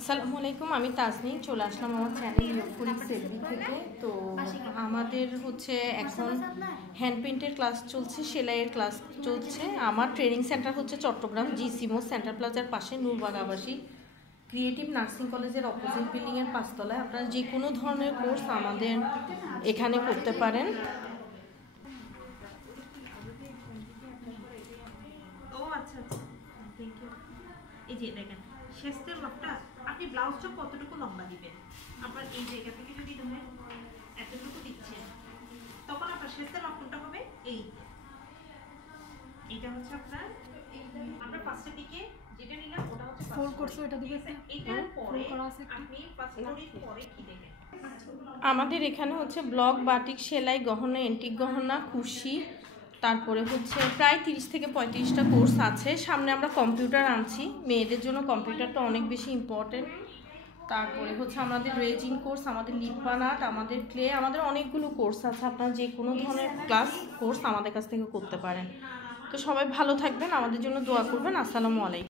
আসসালামু আলাইকুম, আমি তাজনি চলে আসলাম আমার চ্যানেল ইয়োফোরিক সেলফি থেকে। তো আমাদের হচ্ছে এখন হ্যান্ড পেইন্টের ক্লাস চলছে, সেলাইয়ের ক্লাস চলছে। আমার ট্রেনিং সেন্টার হচ্ছে চট্টগ্রাম জিসিমো সেন্টার প্লাজার পাশে নূরবাগ আবাসিক ক্রিয়েটিভ নার্সিং কলেজের অপোজিট বিল্ডিংয়ের 5 তলায়। আপনারা যে কোনো ধরনের কোর্স আমাদের এখানে করতে পারেন। এই যে দেখেন শেষের লকটা আপনি ব্লাউজটা কতটুকু লম্বা দিবেন, আপনার এই জায়গা থেকে যদি ধরেন এতটুকু দিচ্ছেন, তখন আপনার শেষের লকটা হবে এইটা হচ্ছে আপনার ফার্স্টের দিকে যেটা নিলাম ওটা হচ্ছে ফোল্ড করছো, এটা দিকে এটার পরে আপনি পরে কি দেবেন। আমাদের এখানে হচ্ছে ব্লক, বাটিক, সেলাই, গহনা, এন্টিক গহনা, কুশি, তারপরে হচ্ছে প্রায় 30 থেকে 35টা কোর্স আছে। সামনে আমরা কম্পিউটার আনছি, মেয়েদের জন্য কম্পিউটারটা অনেক বেশি ইম্পর্টেন্ট। তারপরে হচ্ছে আমাদের রেজিন কোর্স, আমাদের লিপান আর্ট, আমাদের ক্লে, আমাদের অনেকগুলো কোর্স আছে। আপনারা যে কোনো ধরনের কোর্স আমাদের কাছ থেকে করতে পারেন। তো সবাই ভালো থাকবেন, আমাদের জন্য দোয়া করবেন। আসসালামু আলাইকুম।